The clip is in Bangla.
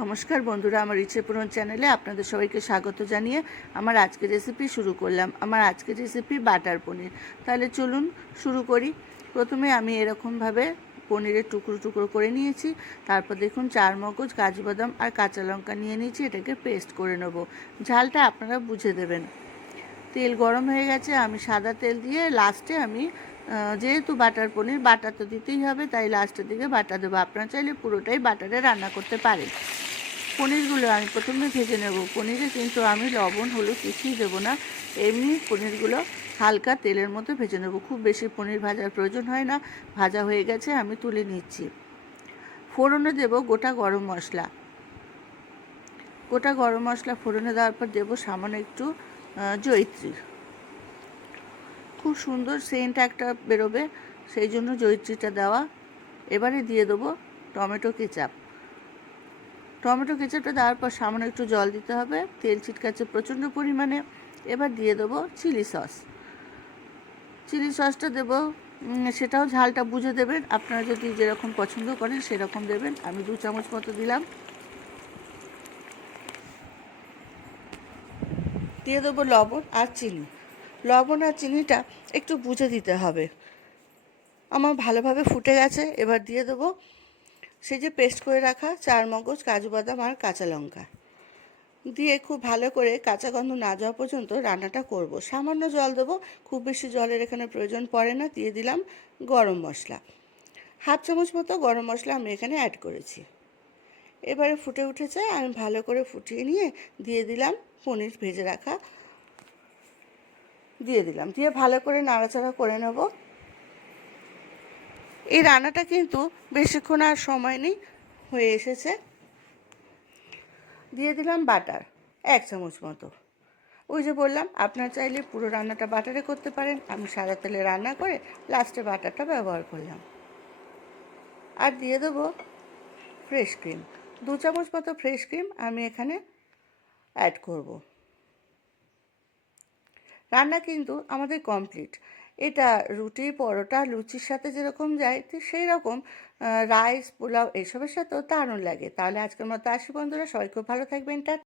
নমস্কার বন্ধুরা, আমার ইচ্ছে পূরণ চ্যানেলে আপনাদের সবাইকে স্বাগত জানিয়ে আমার আজকের রেসিপি শুরু করলাম। আমার আজকের রেসিপি বাটার পনির। তাহলে চলুন শুরু করি। প্রথমে আমি এরকমভাবে পনিরের টুকরো টুকরো করে নিয়েছি। তারপর দেখুন চারমগজ, কাজু বাদাম আর কাঁচা লঙ্কা নিয়ে নিয়েছি। এটাকে পেস্ট করে নেব। ঝালটা আপনারা বুঝে দেবেন। তেল গরম হয়ে গেছে, আমি সাদা তেল দিয়ে লাস্টে আমি যেহেতু বাটার পনির, বাটা তো দিতেই হবে, তাই লাস্টের দিকে বাটা দেবো। আপনারা চাইলে পুরোটাই বাটারে রান্না করতে পারেন। পনিরগুলো আমি প্রথমে ভেজে নেব। পনিরে কিন্তু আমি লবণ হলুদ কিছুই দেবো না, এমনি পনিরগুলো হালকা তেলের মতো ভেজে নেব। খুব বেশি পনির ভাজার প্রয়োজন হয় না। ভাজা হয়ে গেছে, আমি তুলে নিচ্ছি। ফোড়নে দেব গোটা গরম মশলা। গোটা গরম মশলা ফোড়নে দেওয়ার পর দেবো সামান্য একটু জয়িত্রী। খুব সুন্দর সেন্ট একটা বেরোবে, সেই জন্য জয়িত্রীটা দেওয়া। এবারে দিয়ে দেবো টমেটো কেচাপ। টমেটো কেচাপটা দেওয়ার পর সামান্য একটু জল দিতে হবে, তেল ছিটকাচ্ছে প্রচণ্ড পরিমাণে। এবার দিয়ে দেবো চিলি সস। চিলি সসটা দেবো, সেটাও ঝালটা বুঝে দেবেন। আপনারা যদি যেরকম পছন্দ করেন সেরকম দেবেন। আমি 2 চামচ মতো দিলাম। দিয়ে দেবো লবণ আর চিনি। লবণ আর চিনিটা একটু বুঝে দিতে হবে। আমার ভালোভাবে ফুটে গেছে। এবার দিয়ে দেবো সেই যে পেস্ট করে রাখা চারমগজ, কাজু বাদাম আর কাঁচা লঙ্কা দিয়ে খুব ভালো করে কাঁচা গন্ধ না যাওয়া পর্যন্ত রান্নাটা করব। সামান্য জল দেবো, খুব বেশি জলের এখানে প্রয়োজন পড়ে না। দিয়ে দিলাম গরম মশলা, 1/2 চামচ মতো গরম মশলা আমি এখানে অ্যাড করেছি। এবারে ফুটে উঠেছে, আমি ভালো করে ফুটিয়ে নিয়ে দিয়ে দিলাম পনির ভেজে রাখা। দিয়ে ভালো করে নাড়াচাড়া করে নেব। এই রান্নাটা কিন্তু বেশিক্ষণ আর সময় নেই, হয়ে এসেছে। দিয়ে দিলাম বাটার 1 চামচ মতো। ওই যে বললাম, আপনারা চাইলে পুরো রান্নাটা বাটারে করতে পারেন। আমি সাদা তেলে রান্না করে লাস্টে বাটারটা ব্যবহার করলাম। আর দিয়ে দেবো ফ্রেশ ক্রিম। 2 চামচ মতো ফ্রেশ ক্রিম আমি এখানে অ্যাড করব। রান্না কিন্তু আমাদের কমপ্লিট। এটা রুটি, পরোটা, লুচির সাথে যেরকম যায় ঠিক সেই রকম রাইস, পোলাও এইসবের সাথেও দারুণ লাগে। তাহলে আজকের মতো আসি বন্ধুরা, সবাই খুব ভালো থাকবেন।